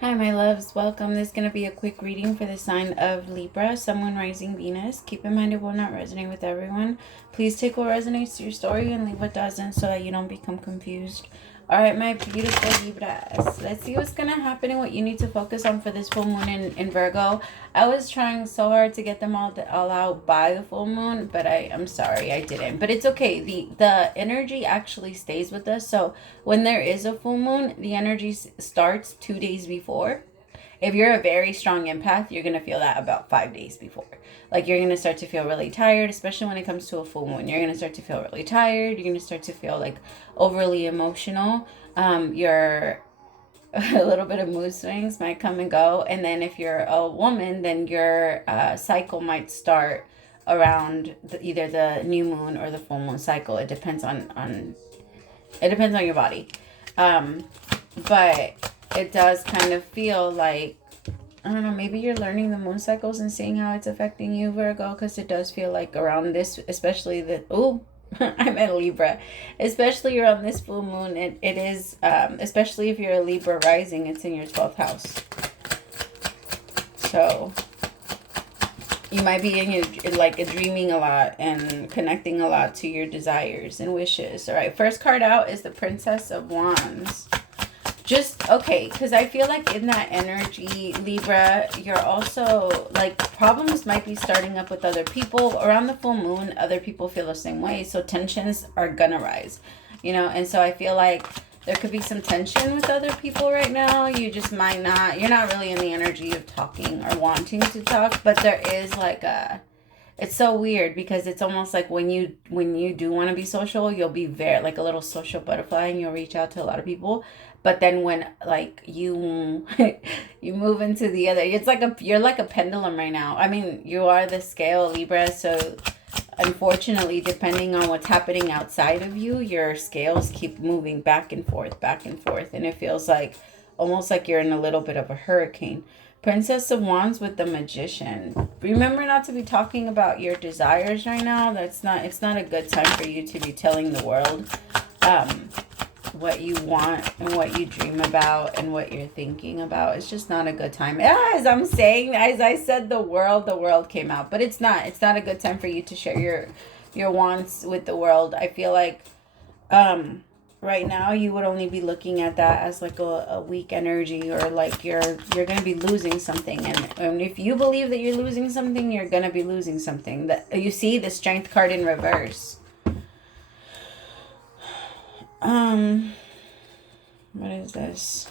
Hi, my loves. Welcome. This is going to be a quick reading for the sign of Libra, Sun, Moon, Rising, Venus. Keep in mind it will not resonate with everyone. Please take what resonates to your story and leave what doesn't so that you don't become confused. All right, my beautiful Libras. Let's see what's going to happen and what you need to focus on for this full moon in Virgo. I was trying so hard to get them all out by the full moon, but I'm sorry I didn't. But it's okay. The energy actually stays with us. So when there is a full moon, the energy starts 2 days before. If you're a very strong empath, you're going to feel that about 5 days before. Like, you're going to start to feel really tired, especially when it comes to a full moon. You're going to start to feel really tired. You're going to start to feel like overly emotional. You're a little bit of mood swings might come and go. And then if you're a woman, then your cycle might start around either the new moon or the full moon cycle. It depends on your body. But it does kind of feel like, I don't know, maybe you're learning the moon cycles and seeing how it's affecting you, Virgo, because it does feel like around this, especially I'm at Libra, especially around this full moon, it is, especially if you're a Libra rising, it's in your 12th house. So you might be dreaming a lot and connecting a lot to your desires and wishes. All right, first card out is the Princess of Wands. Okay, because I feel like in that energy, Libra, you're also, like, problems might be starting up with other people. Around the full moon, other people feel the same way, so tensions are gonna rise, and so I feel like there could be some tension with other people right now. You just might not, you're not really in the energy of talking or wanting to talk, but there is like it's so weird because it's almost like when you do want to be social, you'll be very like a little social butterfly and you'll reach out to a lot of people. But then when like you you move into the other, you're like a pendulum right now. I mean, you are the scale, Libra, so unfortunately, depending on what's happening outside of you, your scales keep moving back and forth, and it feels like almost like you're in a little bit of a hurricane. Princess of Wands with the Magician. Remember not to be talking about your desires right now. It's not a good time for you to be telling the world what you want and what you dream about and what you're thinking about. It's just not a good time. As I said, the world came out, but it's not a good time for you to share your wants with the world. I feel like right now you would only be looking at that as like a weak energy, or like you're going to be losing something, and if you believe that you're losing something, you're going to be losing something. That you see the Strength card in reverse. What is this?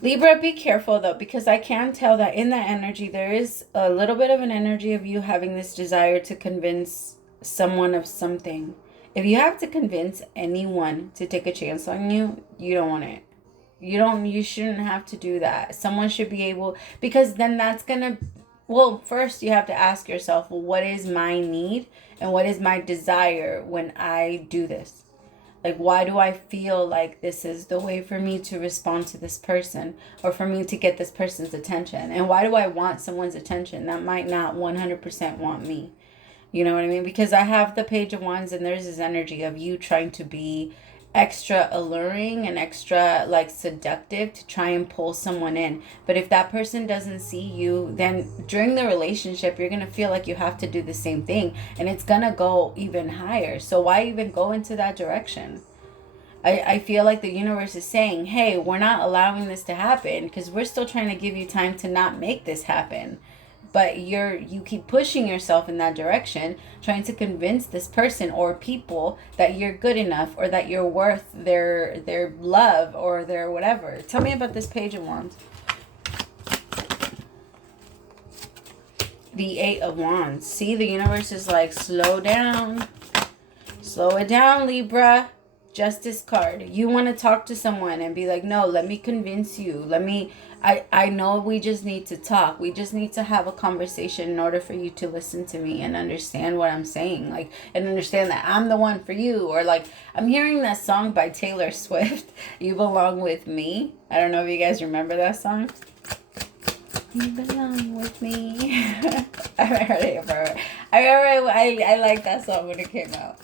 Libra, be careful though, because I can tell that in that energy there is a little bit of an energy of you having this desire to convince someone of something. If you have to convince anyone to take a chance on you, you don't want it. You shouldn't have to do that. Someone should be able, because then that's gonna, well, first you have to ask yourself, well, what is my need and what is my desire when I do this? Like, why do I feel like this is the way for me to respond to this person or for me to get this person's attention? And why do I want someone's attention that might not 100% want me? You know what I mean? Because I have the Page of Wands and there's this energy of you trying to be extra alluring and extra like seductive to try and pull someone in. But if that person doesn't see you, then during the relationship you're gonna feel like you have to do the same thing, and it's gonna go even higher. So why even go into that direction? I feel like the universe is saying, hey, we're not allowing this to happen because we're still trying to give you time to not make this happen. But you keep pushing yourself in that direction, trying to convince this person or people that you're good enough or that you're worth their love or their whatever. Tell me about this Page of Wands. The Eight of Wands. See, the universe is like, slow down. Slow it down, Libra. Justice card. You want to talk to someone and be like, no, let me convince you. I know we just need to talk. We just need to have a conversation in order for you to listen to me and understand what I'm saying. Like, and understand that I'm the one for you. Or like, I'm hearing that song by Taylor Swift, You Belong With Me. I don't know if you guys remember that song. You belong with me. I haven't heard it before. I liked that song when it came out.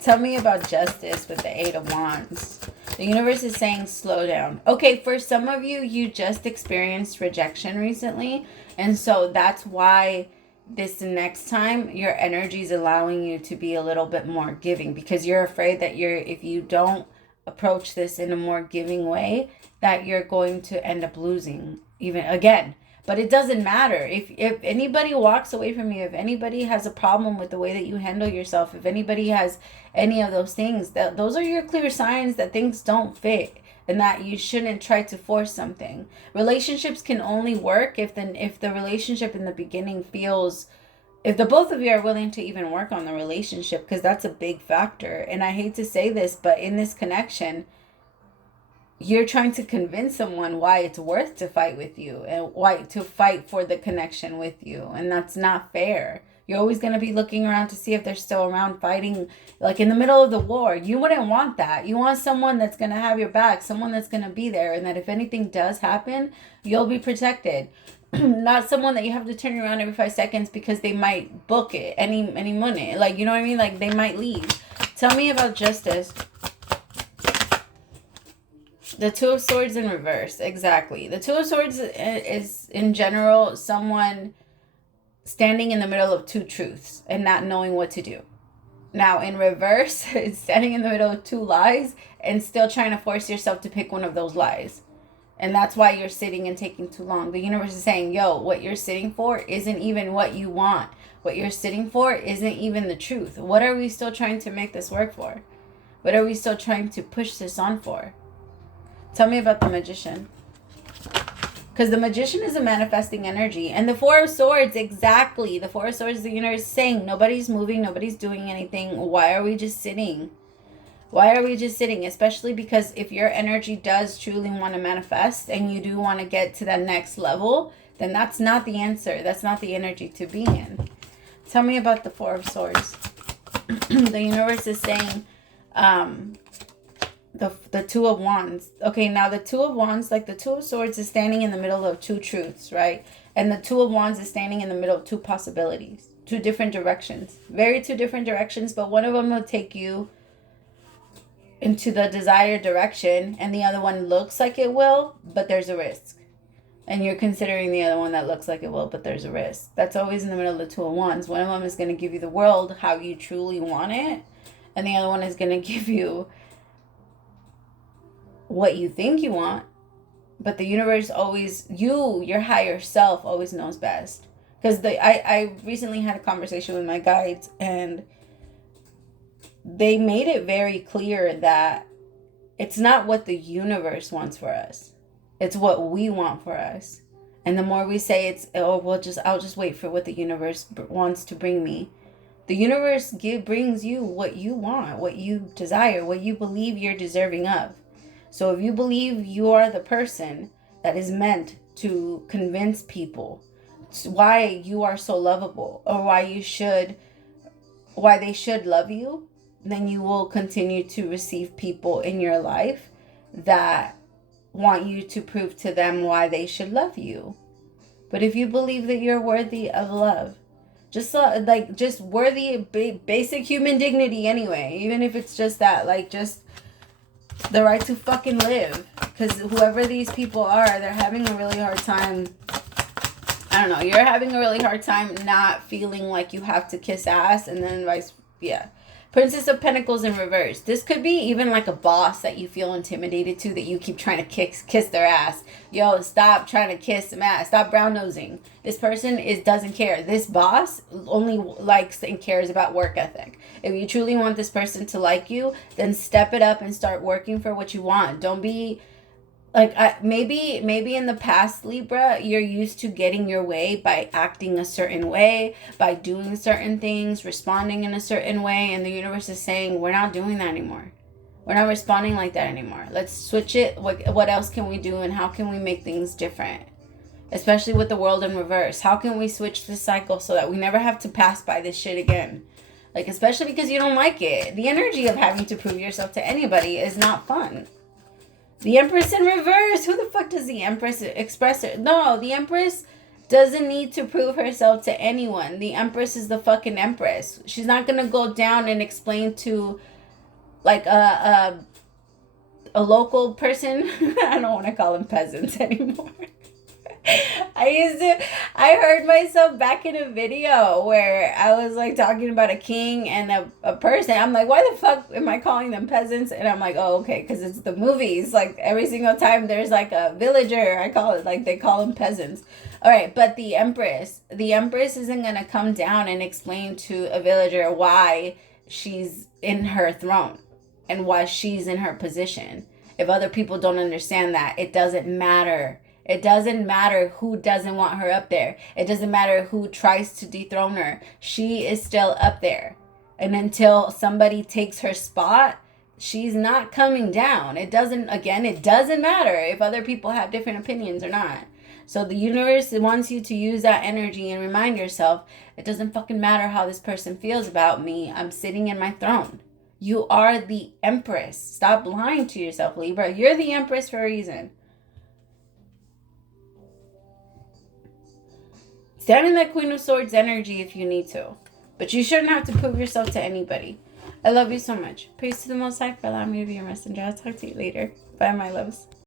Tell me about justice with the Eight of Wands. The universe is saying slow down. Okay, for some of you, you just experienced rejection recently. And so that's why this next time your energy is allowing you to be a little bit more giving, because you're afraid that if you don't approach this in a more giving way, that you're going to end up losing even again. But it doesn't matter. If anybody walks away from you, if anybody has a problem with the way that you handle yourself, if anybody has any of those things, those are your clear signs that things don't fit and that you shouldn't try to force something. Relationships can only work if the relationship in the beginning feels, if the both of you are willing to even work on the relationship, because that's a big factor. And I hate to say this, but in this connection, you're trying to convince someone why it's worth to fight with you and why to fight for the connection with you. And that's not fair. You're always going to be looking around to see if they're still around fighting, like in the middle of the war. You wouldn't want that. You want someone that's going to have your back, someone that's going to be there, and that if anything does happen, you'll be protected. Not someone that you have to turn around every 5 seconds because they might book it any money. Like, you know what I mean? Like, they might leave. Tell me about justice. The Two of Swords in reverse. Exactly. The Two of Swords is in general someone standing in the middle of two truths and not knowing what to do. Now, in reverse, it's standing in the middle of two lies and still trying to force yourself to pick one of those lies. And that's why you're sitting and taking too long. The universe is saying, yo, what you're sitting for isn't even what you want. What you're sitting for isn't even the truth. What are we still trying to make this work for? What are we still trying to push this on for? Tell me about the Magician. Because the Magician is a manifesting energy. And the Four of Swords, exactly. The Four of Swords, the universe is saying, nobody's moving, nobody's doing anything. Why are we just sitting? Why are we just sitting? Especially because if your energy does truly want to manifest and you do want to get to that next level, then that's not the answer. That's not the energy to be in. Tell me about the Four of Swords. The universe is saying, the Two of Wands. Okay, now the Two of Wands, like the Two of Swords is standing in the middle of two truths, right? And the Two of Wands is standing in the middle of two possibilities, two different directions. Very two different directions, but one of them will take you into the desired direction and the other one looks like it will, but there's a risk. And you're considering the other one that looks like it will, but there's a risk. That's always in the middle of the Two of Wands. One of them is going to give you the world how you truly want it, and the other one is going to give you what you think you want. But the universe always, your higher self always knows best. Because I recently had a conversation with my guides, and they made it very clear that it's not what the universe wants for us. It's what we want for us. And the more we say I'll just wait for what the universe wants to bring me. The universe brings you what you want, what you desire, what you believe you're deserving of. So if you believe you are the person that is meant to convince people why you are so lovable, or why they should love you, then you will continue to receive people in your life that want you to prove to them why they should love you. But if you believe that you're worthy of love, just worthy of basic human dignity anyway, even if it's just that, like just the right to fucking live. Because whoever these people are, they're having a really hard time. I don't know. You're having a really hard time not feeling like you have to kiss ass, and then Princess of Pentacles in reverse. This could be even like a boss that you feel intimidated to, that you keep trying to kiss their ass. Yo, stop trying to kiss some ass. Stop brown nosing. This person doesn't care. This boss only likes and cares about work ethic. If you truly want this person to like you, then step it up and start working for what you want. Don't be like, maybe in the past, Libra, you're used to getting your way by acting a certain way, by doing certain things, responding in a certain way, and the universe is saying, we're not doing that anymore. We're not responding like that anymore. Let's switch it. What else can we do, and how can we make things different? Especially with the world in reverse. How can we switch this cycle so that we never have to pass by this shit again? Like, especially because you don't like it. The energy of having to prove yourself to anybody is not fun. The Empress in reverse. Who the fuck does the Empress express her? No, the Empress doesn't need to prove herself to anyone. The Empress is the fucking Empress. She's not going to go down and explain to like a local person. I don't want to call them peasants anymore. I heard myself back in a video where I was like talking about a king and a person. I'm like, why the fuck am I calling them peasants? And I'm like, oh, okay, because it's the movies. Like every single time there's like a villager, I call it, like they call them peasants. All right, but the Empress isn't going to come down and explain to a villager why she's in her throne and why she's in her position. If other people don't understand that, it doesn't matter. It doesn't matter who doesn't want her up there. It doesn't matter who tries to dethrone her. She is still up there. And until somebody takes her spot, she's not coming down. It doesn't matter if other people have different opinions or not. So the universe wants you to use that energy and remind yourself, it doesn't fucking matter how this person feels about me. I'm sitting in my throne. You are the Empress. Stop lying to yourself, Libra. You're the Empress for a reason. Stand in that Queen of Swords energy if you need to. But you shouldn't have to prove yourself to anybody. I love you so much. Praise to the Most High for allowing me to be your messenger. I'll talk to you later. Bye, my loves.